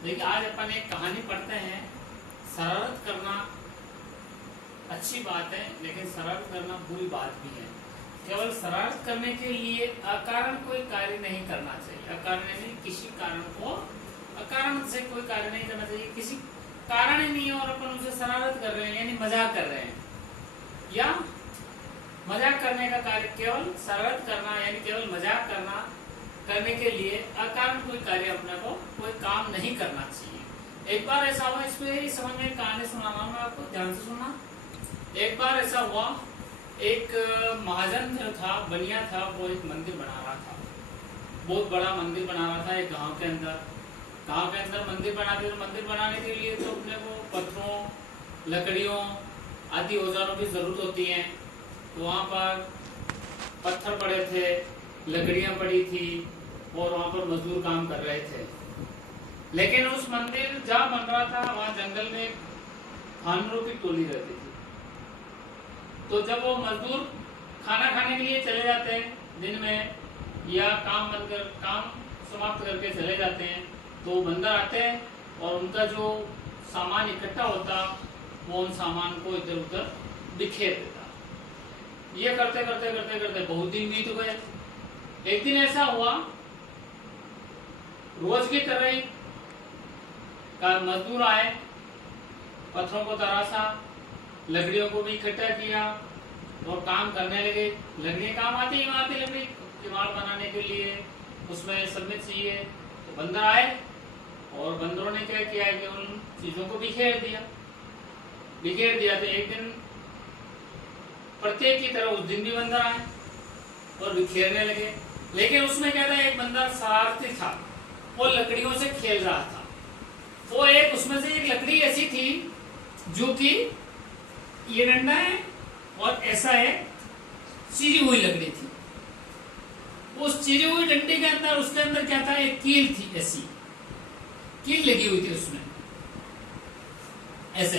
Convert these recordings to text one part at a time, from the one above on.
देखिए आज अपन एक कहानी पढ़ते हैं। शरारत करना अच्छी बात है, लेकिन शरारत करना बुरी बात भी है। केवल शरारत करने के लिए अकारण कोई कार्य नहीं करना चाहिए। अकारण यानी किसी कारण को अकारण से कोई कार्य नहीं करना चाहिए। किसी कारण ही नहीं है और अपन उसे शरारत कर रहे हैं यानी मजाक कर रहे हैं, या मजाक करने का कार्य केवल शरारत करना यानी केवल मजाक करने के लिए अकारण कोई कार्य अपने को कोई काम नहीं करना चाहिए। एक बार ऐसा हुआ, इसमें समझ में कहानी सुना रहा हूं मैं आपको, ध्यान से सुनना। एक बार ऐसा हुआ, एक महाजन था, बनिया था, वो एक मंदिर बना रहा था। बहुत बड़ा मंदिर बना रहा था एक गांव के अंदर। गांव के अंदर मंदिर बनाते, तो मंदिर बनाने के लिए तो अपने को पत्थरों, लकड़ियों आदि औजारों की जरूरत होती है। तो वहां पर पत्थर पड़े थे, लकड़ियां पड़ी थी और वहां पर मजदूर काम कर रहे थे। लेकिन उस मंदिर जहां बन रहा था वहां जंगल में जानवरों की टोली रहती थी। तो जब वो मजदूर खाना खाने के लिए चले जाते हैं दिन में, या काम समाप्त करके चले जाते हैं, तो बंदर आते हैं और उनका जो सामान इकट्ठा होता वो उन सामान को इधर उधर बिखेर देता। ये करते करते करते करते बहुत दिन बीत गए। एक दिन ऐसा हुआ, रोज की तरह ही मजदूर आए, पत्थरों को तराशा, लकड़ियों को भी इकट्ठा किया और काम करने लगे। लकड़ियां काम आती लकड़ी किवाड़ बनाने के लिए, उसमें सब में चाहिए। तो बंदर आए और बंदरों ने क्या किया कि उन चीजों को बिखेर दिया। तो एक दिन प्रत्येक की तरह उस दिन भी बंदर आए और बिखेरने लगे। लेकिन उसमें क्या था, एक बंदर शरारती था, वो लकड़ियों से खेल रहा था। वो उसमें से एक लकड़ी ऐसी थी जो कि ये डंडा है और ऐसा है, चिरी हुई लकड़ी थी। उस चिरी हुई डंडे के अंदर, उसके अंदर क्या था, एक कील थी, ऐसी कील लगी हुई थी उसमें, ऐसे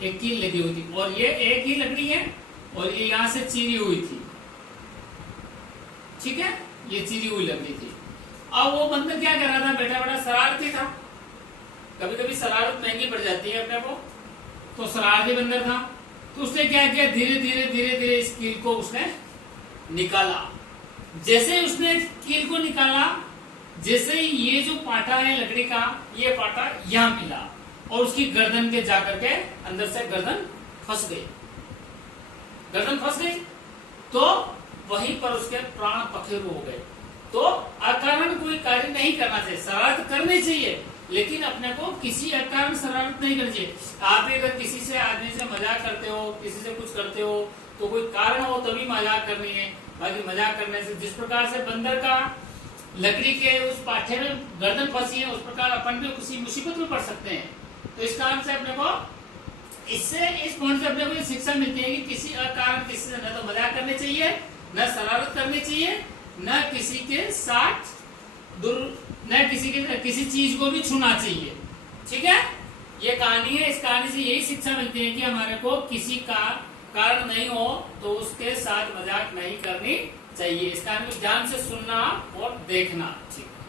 एक कील लगी हुई थी। और ये एक ही लकड़ी है और ये यहां से चिरी हुई थी, ठीक है, ये चिरी हुई लकड़ी थी। अब वो बंदर क्या कर रहा था, बैठा बैठा शरारती था। कभी कभी शरारत महंगी पड़ जाती है अपने को, तो शरारती बंदर था। तो उसने क्या किया, धीरे धीरे इस कील को उसने निकाला। जैसे उसने कील को निकाला, जैसे ही ये जो पाटा है लकड़ी का, ये पाटा यहां मिला और उसकी गर्दन के जाकर के अंदर से गर्दन फंस गई। तो वहीं पर उसके प्राण पखेरु हो गए। तो अकारण कोई कार्य नहीं करना चाहिए। शरारत करनी चाहिए, लेकिन अपने को किसी अकारण शरारत नहीं करनी चाहिए। आप अगर किसी से आदमी से मजाक करते हो, किसी से कुछ करते हो, तो कोई कारण हो तभी मजाक करनी है। बाकी मजाक करने से, जिस प्रकार से बंदर का लकड़ी के उस पाठे में गर्दन फंसी है, उस प्रकार अपन भी किसी मुसीबत में पड़ सकते हैं। तो इस कारण से अपने को इस पॉइंट से अपने को शिक्षा मिलती है कि किसी अकारण किसी से न तो मजाक करनी चाहिए, न शरारत करनी चाहिए, न किसी के साथ न किसी चीज को भी छूना चाहिए। ठीक है, ये कहानी है। इस कहानी से यही शिक्षा मिलती है कि हमारे को किसी का कारण नहीं हो तो उसके साथ मजाक नहीं करनी चाहिए। इस कहानी को ध्यान से सुनना और देखना। ठीक है।